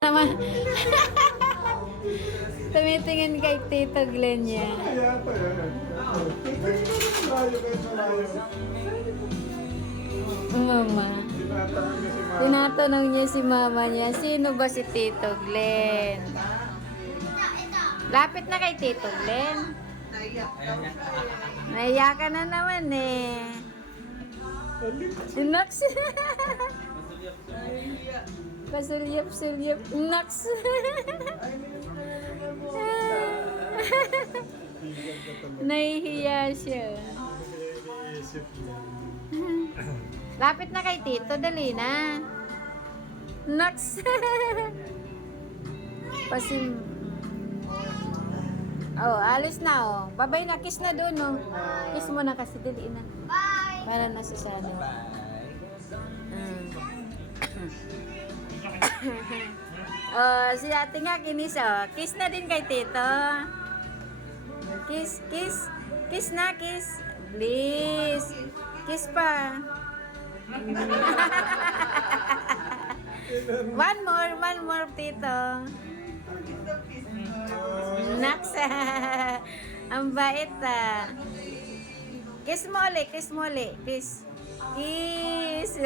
Naman. Tumitingin kay Tito Glenn niya. Kaya pa yan. Malayo kayo malayo. Mama. Tinatanong niya si Tinatanong niya si mama Mama. niya, sino ba si Tito Glenn? Lapit na kay Tito Glenn. Naiyak ka na naman eh. Naks. Pasulyap-sulyap. Naks. Nahihiya siya. Lapit na kay Tito, dali na. Naks. Pasim. Oh, alis na oh. Babay na, kiss na doon oh. Kiss mo na kasi, dali na. Bye! Para na si Sana. Oh, si ate nga kinis oh. Kiss na din kay Tito. Kiss, kiss. Kiss na, kiss. Please. Kiss pa. One more, Tito. Naksa. Ang bait ah. Kiss mo ulit, kiss mo ulit. Kiss. Kiss.